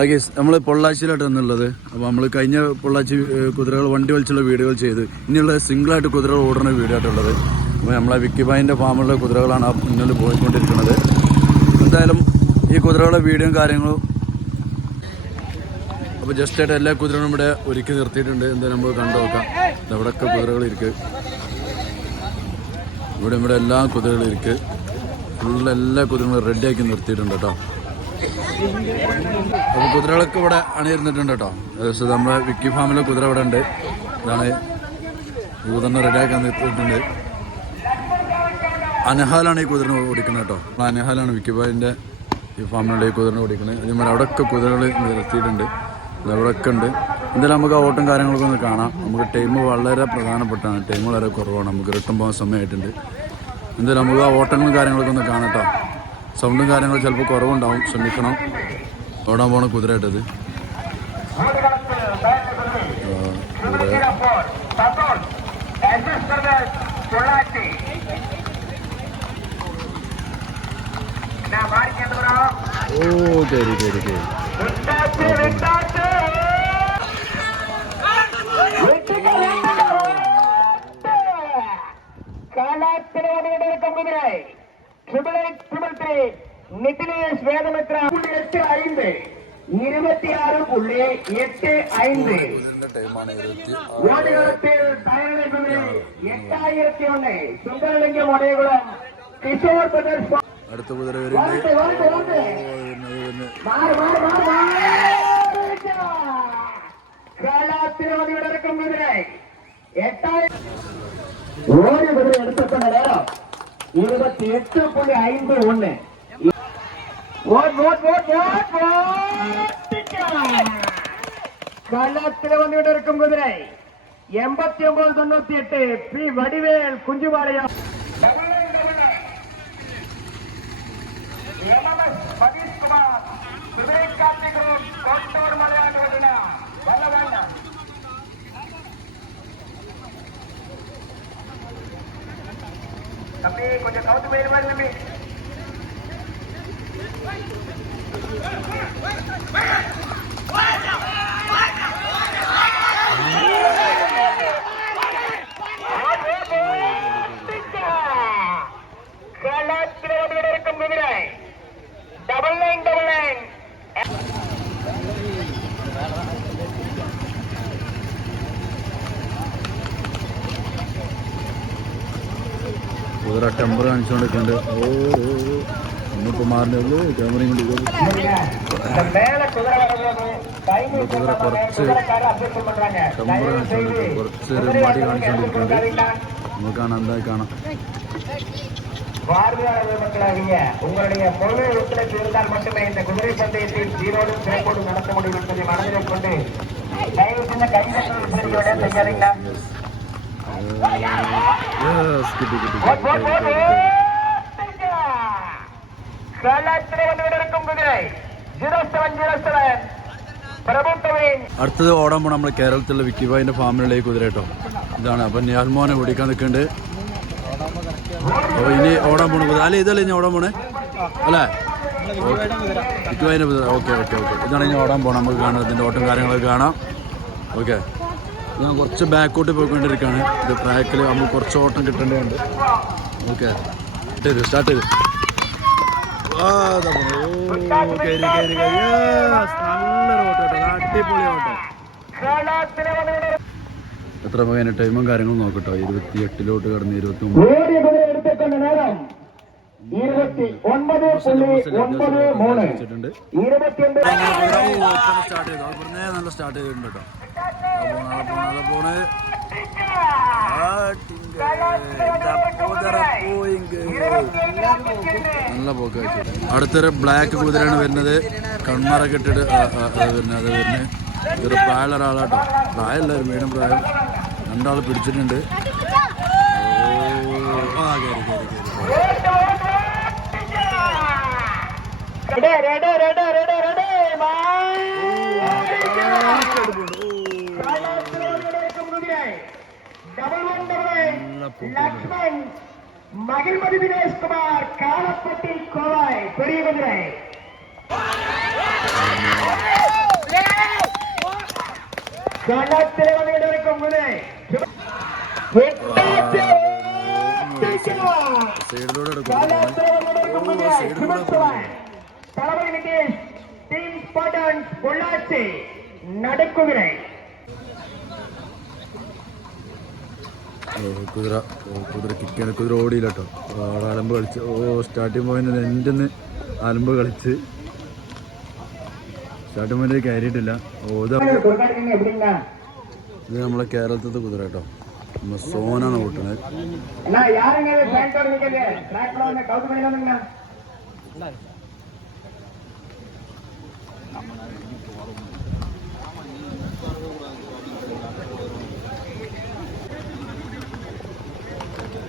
Okay നമ്മൾ പൊള്ളാച്ചിയിലായിട്ട് വന്നുള്ളത് അപ്പോൾ നമ്മൾ കഴിഞ്ഞ പൊള്ളാച്ചി കുതിരകൾ വണ്ടി വലിച്ചുള്ള വീഡിയോകൾ ചെയ്ത് ഇനിയുള്ള സിംഗിളായിട്ട് കുതിരകൾ ഓടുന്ന വീഡിയോ ആയിട്ടുള്ളത് അപ്പോൾ നമ്മളെ വിക്കിബായിന്റെ ഫാമിലുള്ള കുതിരകളാണ് മുന്നിൽ പോയിക്കൊണ്ടിരിക്കുന്നത്. എന്തായാലും ഈ കുതിരകളുടെ വീഡിയോയും കാര്യങ്ങളും അപ്പോൾ ജസ്റ്റ് ആയിട്ട് എല്ലാ കുതിരകളും ഇവിടെ ഒരുക്കി നിർത്തിയിട്ടുണ്ട്. എന്തായാലും നമുക്ക് കണ്ടു നോക്കാം. ഇവിടെയൊക്കെ കുതിരകൾ ഇരിക്കുക ഇവിടെ ഇവിടെ എല്ലാ കുതിരകളും ഇരിക്കുക ഫുള്ള് എല്ലാ കുതിരകളും റെഡിയാക്കി നിർത്തിയിട്ടുണ്ട് കേട്ടോ. അപ്പോൾ കുതിരകളൊക്കെ ഇവിടെ അണിയിരുന്നിട്ടുണ്ട് കേട്ടോ. ഏകദേശം നമ്മുടെ വിക്കി ഫാമിലെ കുതിര ഇവിടെ ഉണ്ട്. ഇതാണ് ഈ കുതിരനെ റെഡിയാക്കാൻ നിർത്തിയിട്ടുണ്ട് അനഹാലാണ് ഈ കുതിരനെ ഓടിക്കുന്നത് കേട്ടോ. അനഹാലാണ് വിക്കിബായിന്റെ ഈ ഫാമിലുള്ള ഈ കുതിരനെ ഓടിക്കുന്നത്. അതേമാതിരി അവിടെയൊക്കെ കുതിരകൾ നിർത്തിയിട്ടുണ്ട്. അവിടെയൊക്കെ ഉണ്ട്. എന്തായാലും നമുക്ക് ഓട്ടം കാര്യങ്ങളൊക്കെ ഒന്ന് കാണാം. നമുക്ക് ടൈം വളരെ പ്രധാനപ്പെട്ടാണ് ടൈം വളരെ കുറവാണ്. നമുക്ക് റിട്ടേൺ പോകാൻ സമയമായിട്ടുണ്ട്. എന്തായാലും നമുക്ക് ആ ഓട്ടങ്ങളും കാര്യങ്ങളൊക്കെ ഒന്ന് കാണാം കേട്ടോ. സൗണ്ടും കാര്യങ്ങളും ചിലപ്പോൾ കുറവുണ്ടാവും. ശ്രമിക്കണം. ഓടാൻ പോണ കുതിരയായിട്ടത്. ആ, കുതിര. ഓ കയറി കയറി കയറി இருபத்தி ஆறு புள்ளி எட்டு ஐந்து. ஓடுகளத்தில் தயாரிப்பது எட்டாயிரத்தி ஒன்று. சுந்தரலிங்கம் உடையகுளம் கிஷோர் பிரதர்ஷ் அடுத்த குதிரை களத்திரவதி நடக்கும் குதிரை எட்டாயிரம் ஓடி குதிரை. எடுத்துக்கொண்ட நேரம். இருபத்தி எட்டு புள்ளி ஐந்து ஒன்று ஓட் ஓட் ஓட் ஓட் களத்தில் வந்துவிட்டு இருக்கும் குதிரை. எண்பத்தி ஒன்பது தொண்ணூத்தி எட்டு பி வடிவேல் குஞ்சுபாளையம் விவேக் வல்ல வேண்டாம் தம்பி கொஞ்சம் கவுத்து போயிருவாரு தம்பி. കുതിര ടെമ്പർ കാണിച്ചുകൊണ്ടിരിക്കുന്നുണ്ട് ഓ ഓ, ഓ. ഒന്നിപ്പോ മാറിനേ ഉള്ളൂ ക്യാമറയും കൊണ്ട് പോകും இந்த மேல குதிரை வர்றது டைம் இந்த குதிரை കുറച്ച് குதிரைக்காரர் அப்டேட் பண்றாங்க ടെമ്പർ കാണിച്ചുകൊണ്ടിരിക്കുന്നത് കുറച്ച് ഒരു മടി കാണിച്ചുകൊണ്ടിരിക്കുന്നുണ്ട് നമുക്ക് കാണാം എന്തായി കാണാം பார்வையாளர் மக்களாகிய உங்களுடைய முழு ஒத்துழைப்பு இருந்தால் மட்டுமே இந்த குதிரை பந்தயத்தில் ஜீரோடும் சிறப்போடும் நடத்த முடியும் என்பதை மனதிலே கொண்டு தயவு செய்து கைதட்டோட செய்யாதீங்களா അടുത്തത് ഓടാൻ പോണ നമ്മുടെ കേരളത്തിലെ വിക്കിബായിന്റെ ഫാമിലുള്ള ഈ കുതിര കേട്ടോ ഇതാണ്. അപ്പൊ ഞാൽമോനെ ഓടിക്കാൻ നിൽക്കുന്നുണ്ട്. അപ്പൊ ഇനി ഓടാൻ പോണ കുതിര. അല്ല ഇതല്ലേ ഇനി ഓടാൻ പോണേ? അല്ലേ? വിക്കിബായിന്റെ ഓക്കെ ഓക്കെ ഓക്കെ. ഇതാണ് ഇനി ഓടാൻ പോണം. നമുക്ക് കാണാം ഇതിന്റെ ഓട്ടം കാര്യങ്ങളൊക്കെ കാണാം. ഓക്കെ. ഞാൻ കുറച്ച് ബാക്കോട്ട് പോയിക്കൊണ്ടിരിക്കുകയാണ് ഇത് ട്രാക്കിൽ നമുക്ക് കുറച്ച് ഓട്ടം കിട്ടേണ്ടതുണ്ട്. ഓക്കെ. സ്റ്റാർട്ട് ചെയ്തു. അടിപൊളി എത്ര പകരം ടൈമും കാര്യങ്ങളും നോക്കട്ടോ ഇരുപത്തിയെട്ടിലോട്ട് കടന്ന് ഇരുപത്തി ഒമ്പത് നല്ല സ്റ്റാർട്ട് ചെയ്തിട്ടുണ്ട് പോക്ക് അടുത്തൊരു ബ്ലാക്ക് കുതിരയാണ് വരുന്നത്. കണ്ണറ കെട്ടിട്ട് വരുന്നത് അത് വരുന്നത്. ഇതൊരു പ്രായമുള്ള പ്രായമല്ല ഒരു മീഡിയം പ്രായം. രണ്ടാൾ പിടിച്ചിട്ടുണ്ട്. ഓ ആ കയറി കയറി കയറി லக்ஷ்மன் மகிழ்மதி தினேஷ்குமார் காலப்பட்டி கோவை. பெரிய குதிரை கணத்திலே வந்து இருக்கும் குதிரை சைடுலோட எடுக்கும் சைடுலோட ஸ்பாட்டன்ஸ் பொள்ளாச்சி நடுக்குதிரை ഓ, കുതിര ഓ, കുതിര കിക്കാണ് കുതിര ഓടിയില്ല കേട്ടോ അവിടെ അലമ്പ് കളിച്ച് ഓ സ്റ്റാർട്ടിങ് പോയിന്റ് എൻ്റെ ഒന്ന് അലമ്പ് കളിച്ച് സ്റ്റാർട്ടിങ് പോയിന്റ് കയറിയിട്ടില്ല ഓ ഇത് கொடுக்காதீங்க எப்படிங்கண்ணா ഇത് നമ്മളെ കേരളത്തിലത്തെ കുതിര കേട്ടോ നമ്മൾ സോനാണ് ഓട്ടുന്നത്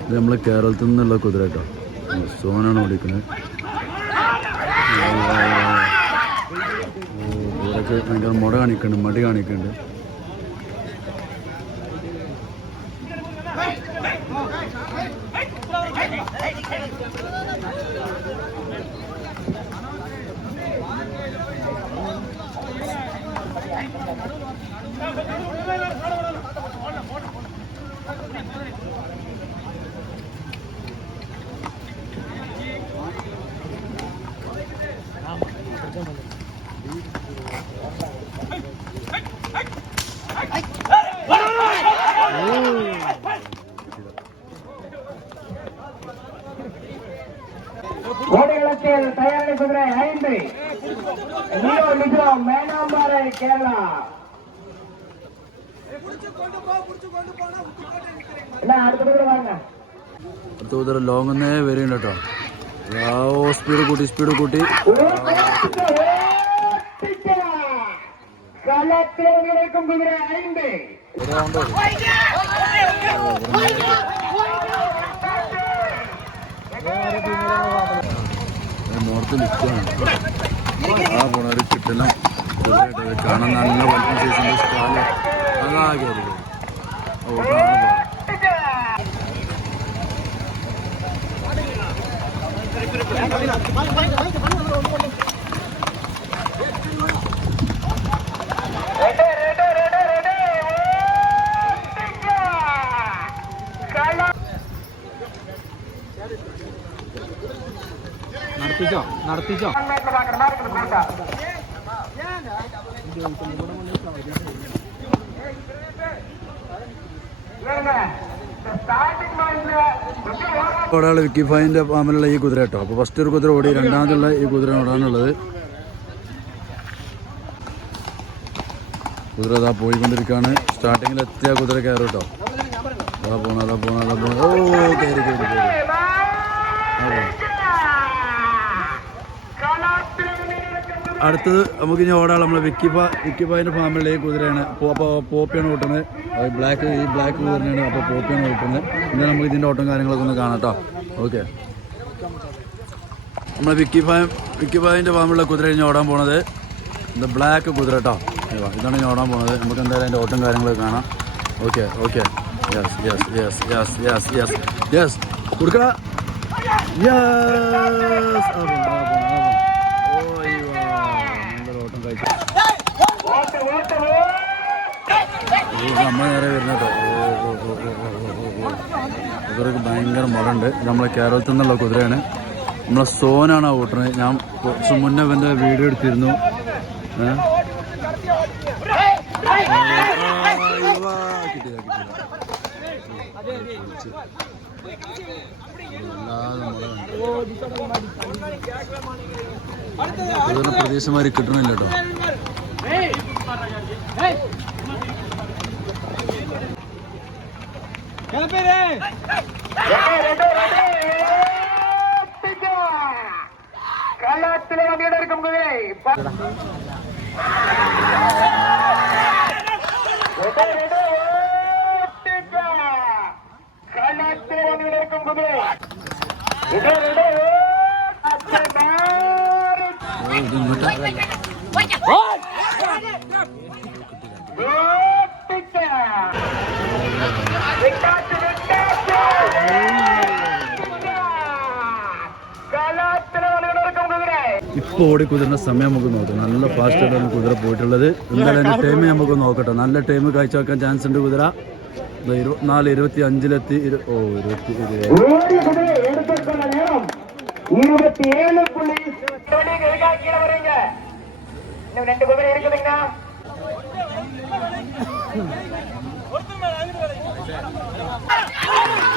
ഇത് നമ്മളെ കേരളത്തിൽ നിന്നുള്ള കുതിര കേട്ടോ നമ്മൾ സോനാണ് ഓടിക്കുന്നത് ഭയങ്കര മുട കാണിക്കുന്നുണ്ട് മടി കാണിക്കുന്നുണ്ട് ஓடிகளத்தில் தயாரி குதிரை ஐந்து லியோ லிஜோ மேனாம்பாறை கேரளா அண்ணா அடுத்த குதிரை வாங்க അടുത്ത കുതിര ലോങ് ഒന്നേ വരുന്നുണ്ട് കേട്ടോ ഓ സ്പീഡ് കൂട്ടി സ്പീഡ് കൂട്ടി അടുത്ത് നിൽക്കുകയാണ്. ആ പോണൊരു കിട്ടണം തീർച്ചയായിട്ടും കാണാൻ നല്ല വലിപ്പം സൈസിന്റെ സ്റ്റാൽ. പ്രാർത്ഥിച്ചോ? ഓടാനുള്ള വിക്കി ഫൈന്റെ ഫാമിലുള്ള ഈ കുതിര കേട്ടോ. അപ്പോൾ ഫസ്റ്റ് ഒരു കുതിര ഓടി രണ്ടാമതുള്ള ഈ കുതിര ഓടാനുള്ളത്. കുതിര അതാ പോയിക്കൊണ്ടിരിക്കുകയാണ് സ്റ്റാർട്ടിങ്ങിൽ എത്തിയ കുതിര കയറി കേട്ടോ. അതാ പോണ അതാ പോണ അതാ പോണ. ഓ കയറി കയറി കയറി. അടുത്തത് നമുക്ക് ഇനി ഓടാൻ നമ്മളെ വിക്കിപ്പ വിക്കിപ്പായിന്റെ ഫാമിലുള്ള ഈ കുതിരയാണ്. അപ്പോൾ പോപ്പിയാണ് ഓട്ടുന്നത്. ബ്ലാക്ക് ഈ ബ്ലാക്ക് കുതിരയാണ് അപ്പോൾ പോപ്പിയാണ് ഓട്ടുന്നത്. പിന്നെ നമുക്ക് ഇതിന്റെ ഓട്ടം കാര്യങ്ങളൊക്കെ ഒന്ന് കാണാം കേട്ടോ ഓക്കെ. നമ്മളെ വിക്കിപ്പായ വിക്കിപ്പായിന്റെ ഫാമിലുള്ള കുതിര കഴിഞ്ഞ് ഓടാൻ പോണത്. ഇത് ബ്ലാക്ക് കുതിര കേട്ടോ ഇതാ, ഇതാണ് ഇനി ഓടാൻ പോണത്. നമുക്ക് എന്തായാലും അതിന്റെ ഓട്ടം കാര്യങ്ങളൊക്കെ കാണാം. Okay okay. Yes yes yes yes yes yes yes കൊടുക്കട. Yes അമ്മ നേരെ വരുന്നത്. കുതിരക്ക് ഭയങ്കര മുടണ്ട് നമ്മളെ കേരളത്തിൽ നിന്നുള്ള കുതിരയാണ്. നമ്മളെ സോനാണ് ആ ഓട്ടുന്നത് ഞാൻ കുറച്ച് മുന്നേ എന്റെ വീഡിയോ എടുത്തിരുന്നു. ഏ? ആ, ഇവാ, കിട്ടിയതാ, കിട്ടിയതാ. വല്ലാതെ മുടങ്ങുണ്ട്. കുതിര പ്രദേശമാതിരി കിട്ടണില്ല കേട്ടോ கிளம்பிடு களத்தில் வண்டியோட இருக்கும் குதிரை களத்தில் ഇപ്പോൾ ഓടി കുതിരുന്ന സമയം നമുക്ക് നോക്കാം. നല്ല ഫാസ്റ്റായിട്ടാണ് കുതിര പോയിട്ടുള്ളത്. എന്തായാലും ടൈം നമുക്ക് നോക്കട്ടെ. നല്ല ടൈം കാഴ്ചവെക്കാൻ ചാൻസ് ഉണ്ട് കുതിര. ഇരുപത്തിനാല് ഇരുപത്തി അഞ്ചിലെത്തി ഓ ഇരുപത്തി ഇരു- ¡Vamos!